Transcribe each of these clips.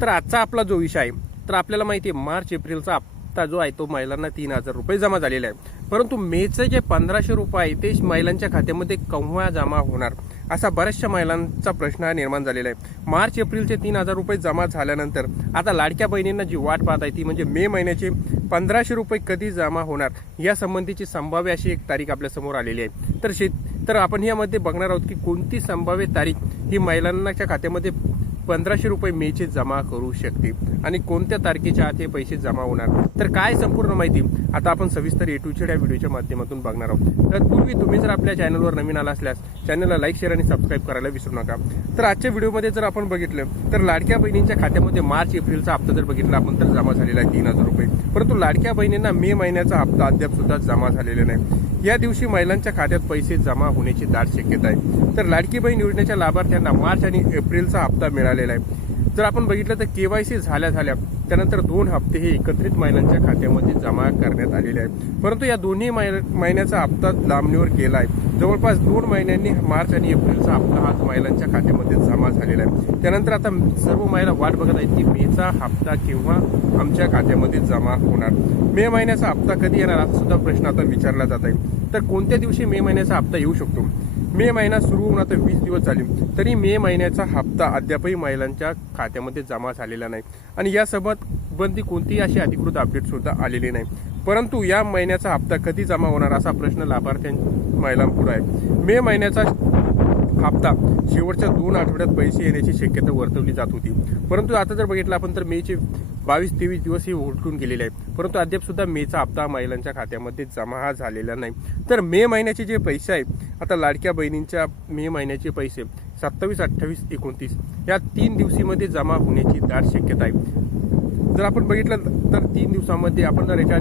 तर आजचा आपला जो विषय आहे, तर आपल्याला माहिती आहे मार्च एप्रिलचा हप्ता जो आहे तो महिलांना 3,000 रुपये जमा झालेला आहे. परंतु मेचे जे 1,500 रुपये आहे ते महिलांच्या खात्यामध्ये केव्हा जमा होणार, असा बऱ्याचशा महिलांचा प्रश्न निर्माण झालेला आहे. मार्च एप्रिलचे 3,000 रुपये जमा झाल्यानंतर आता लाडक्या बहिणींना जी वाट पाहत आहे ती म्हणजे मे महिन्याचे 1,500 रुपये कधी जमा होणार या संबंधीची संभाव्य अशी एक तारीख आपल्या समोर आलेली आहे. तर आपण यामध्ये बघणार आहोत की कोणती संभाव्य तारीख ही महिलांच्या खात्यामध्ये 1,500 रुपये मेचे जमा करू शकते आणि कोणत्या तारखेच्या आत हे पैसे जमा होणार. तर काय संपूर्ण माहिती आता आपण सविस्तर A to Z या व्हिडिओच्या माध्यमातून बघणार आहोत. तत्पूर्वी तुम्ही जर आपल्या चॅनलवर नवीन आला असल्यास चॅनलला लाईक, शेअर आणि सबस्क्राईब करायला विसरू नका. तर आजच्या व्हिडिओमध्ये जर आपण बघितलं तर लाडक्या बहिणींच्या खात्यामध्ये मार्च एप्रिलचा हप्ता जर बघितला आपण तर जमा झालेला आहे 3,000 रुपये. परंतु लाडक्या बहिणींना मे महिन्याचा हप्ता अद्याप सुद्धा जमा झालेला नाही. या दिवशी महिलांच्या खात्यात पैसे जमा होण्याची दाट शक्यता आहे. तर लाडकी बहीण योजनेच्या लाभार्थ्यांना मार्च आणि एप्रिलचा हप्ता मिळालेला आहे. जर आपण बघितलं तर KYC झाल्या त्यानंतर 2 हप्ते हे एकत्रित महिलांच्या खात्यामध्ये जमा करण्यात आलेले आहेत. परंतु या दोन्ही महिन्याचा हप्ता लांबणीवर गेला आहे. जवळपास 2 महिन्यांनी मार्च आणि एप्रिलचा हप्ता हा महिलांच्या खात्यामध्ये जमा झालेला आहे. त्यानंतर आता सर्व महिला वाट बघत आहेत की मेचा हप्ता केव्हा आमच्या खात्यामध्ये जमा होणार, मे महिन्याचा हप्ता कधी येणार असा सुद्धा प्रश्न आता विचारला जात आहे. तर कोणत्या दिवशी मे महिन्याचा हप्ता येऊ शकतो. मे महिना सुरू होऊन आता 20 दिवस झाले तरी मे महिन्याचा हप्ता अद्यापही महिलांच्या खात्यामध्ये जमा झालेला नाही आणि या संबंधी कोणतीही अशी अधिकृत अपडेट सुद्धा आलेली नाही. परंतु या महिन्याचा हप्ता कधी जमा होणार असा प्रश्न लाभार्थ्यां महिलांपुढे आहे. मे महिन्याचा हप्ता शेवटच्या 2 आठवड्यात पैसे येण्याची शक्यता वर्तवली जात होती. परंतु आता जर बघितलं आपण तर मेचे 22-23 दिवस हे उलटून गेलेले आहेत. परंतु अद्याप सुद्धा मेचा हप्ता महिलांच्या खात्यामध्ये जमा झालेला नाही. तर मे महिन्याचे जे पैसे आहेत आता लाडक्या बहिणींच्या मे महिन्याचे पैसे 27, 28, 29 या 3 दिवशीमध्ये जमा होण्याची दाट शक्यता आहे. जर आपण बघितलं तर 3 दिवसामध्ये आपण जर याच्या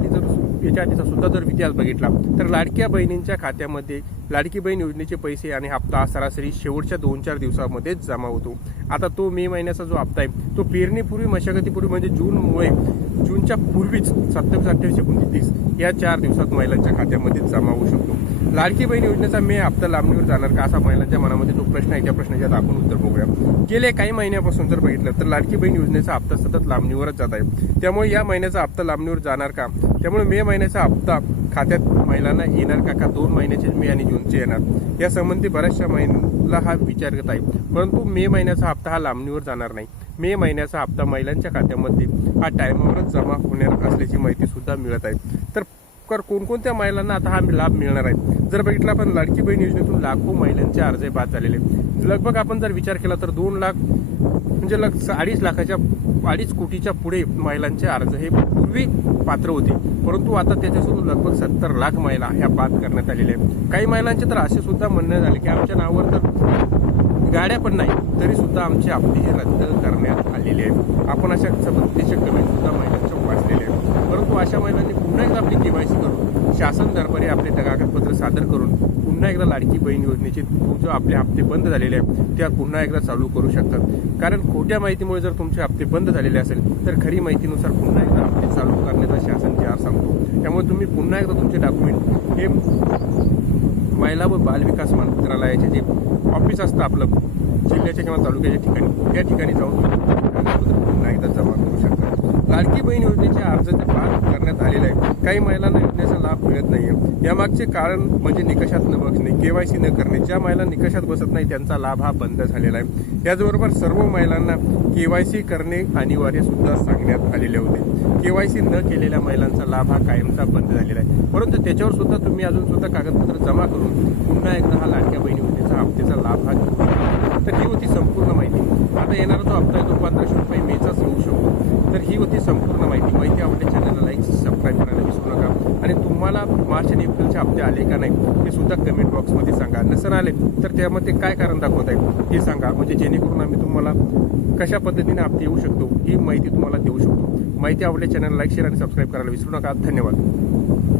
आधीचा सुद्धा जर इतिहास बघितला तर लाडक्या बहिणींच्या खात्यामध्ये लाडकी बहीण योजनेचे पैसे आणि हप्ता सरासरी शेवटच्या 2-4 दिवसामध्ये जमा होतो. आता तो मे महिन्याचा जो हप्ता आहे तो पेरणीपूर्वी मशागतीपूर्वी म्हणजे जूनच्या पूर्वीच 27, 28, 29 या 4 दिवसात महिलांच्या खात्यामध्ये जमा होऊ शकतो. लाडकी बहीण योजनेचा मे हप्ता लांबणीवर जाणार का असा महिलांच्या मनामध्ये जो प्रश्न आहे त्या प्रश्नाच्या आपण उत्तर बघूया. गेले काही महिन्यापासून जर बघितलं तर लाडकी बहीण योजनेचा हप्ता सतत लांबणीवरच जात आहे. त्यामुळे या महिन्याचा हप्ता लांबणीवर जाणार का, त्यामुळे मे महिन्याचा हप्ता खात्यात महिलांना येणार का 2 महिन्याचे मे आणि जूनचे येणार या संबंधी बऱ्याचशा महिला हा विचार करत आहे. परंतु मे महिन्याचा हप्ता हा लांबणीवर जाणार नाही. मे महिन्याचा हप्ता महिलांच्या खात्यामध्ये हा टायमावरच जमा होणार असल्याची माहिती सुद्धा मिळत आहे. तर कोणकोणत्या महिलांना आता हा लाभ मिळणार आहे जर बघितलं आपण लाडकी बहीण योजनेतून लाखो महिलांचे अर्ज बाद झालेले. लगभग आपण जर विचार केला तर 2 लाख म्हणजे 2.5 कोटीच्या पुढे महिलांचे अर्ज हे पूर्वी पात्र होते. परंतु आता त्याच्यासोबत लगभग 70 लाख महिला ह्या बाद करण्यात आलेल्या आहेत. काही महिलांचे तर असे सुद्धा म्हणणे झाले की आमच्या नावावर तर गाड्या पण नाही तरी सुद्धा आमचे हप्ते हे रद्द करण्यात आलेले आहेत. आपण अशा सबंधीचे कमेंट सुद्धा महिलांच्या वाचलेले आहेत. परंतु अशा महिलांनी पुन्हा एकदा आपली KYC करून शासन दरबारी आपले कागदपत्र सादर करून पुन्हा एकदा लाडकी बहीण योजनेचे जो आपले हप्ते बंद झालेले आहेत त्या पुन्हा एकदा चालू करू शकतात. कारण खोट्या माहितीमुळे जर तुमचे हप्ते बंद झालेले असेल तर खरी माहितीनुसार पुन्हा एकदा हप्ते चालू करण्याचा शासन जी सांगतो. त्यामुळे तुम्ही पुन्हा एकदा तुमचे डॉक्युमेंट हे महिला व बालविकास मंत्रालयाचे जे ऑफिस असतं आपलं जिल्ह्याच्या किंवा तालुक्याच्या ठिकाणी त्या ठिकाणी जाऊन पुन्हा एकदा जमा करू शकता. लाडकी बहीण योजनेचे अर्ज बाद करण्यात आलेले आहे. काही महिलांना योजनेचा लाभ मिळत नाहीये. यामागचे कारण म्हणजे निकषात न बसणे, KYC न करणे. ज्या महिला निकषात बसत नाही त्यांचा लाभ हा बंद झालेला आहे. याचबरोबर सर्व महिलांना KYC करणे अनिवार्य सुद्धा सांगण्यात आलेले होते. KYC न केलेल्या महिलांचा लाभ हा कायमचा बंद झालेला आहे. परंतु त्याच्यावर सुद्धा तुम्ही अजून सुद्धा कागदपत्र जमा करून पुन्हा एकदा हा लाडक्या बहीण योजनेचा हप्त्याचा लाभ हा घेऊ. तर ही होती संपूर्ण माहिती. आता येणारा जो हप्ता आहे तो 1,500 रुपये मेचाच होऊ शकतो. तर ही होती संपूर्ण माहिती आवडल्या चॅनलला लाईक, सबस्क्राईब करायला विसरू नका. आणि तुम्हाला मार्च आणि एप्रिलचे हप्ते आले का नाही हे सुद्धा कमेंट बॉक्समध्ये सांगा. नसर आले तर त्यामध्ये काय कारण दाखवत आहे हे सांगा, म्हणजे जेणेकरून आम्ही तुम्हाला कशा पद्धतीने हप्ते येऊ शकतो ही माहिती तुम्हाला देऊ शकतो. माहिती आवडल्या चॅनलला लाईक, शेअर आणि सबस्क्राईब करायला विसरू नका. धन्यवाद.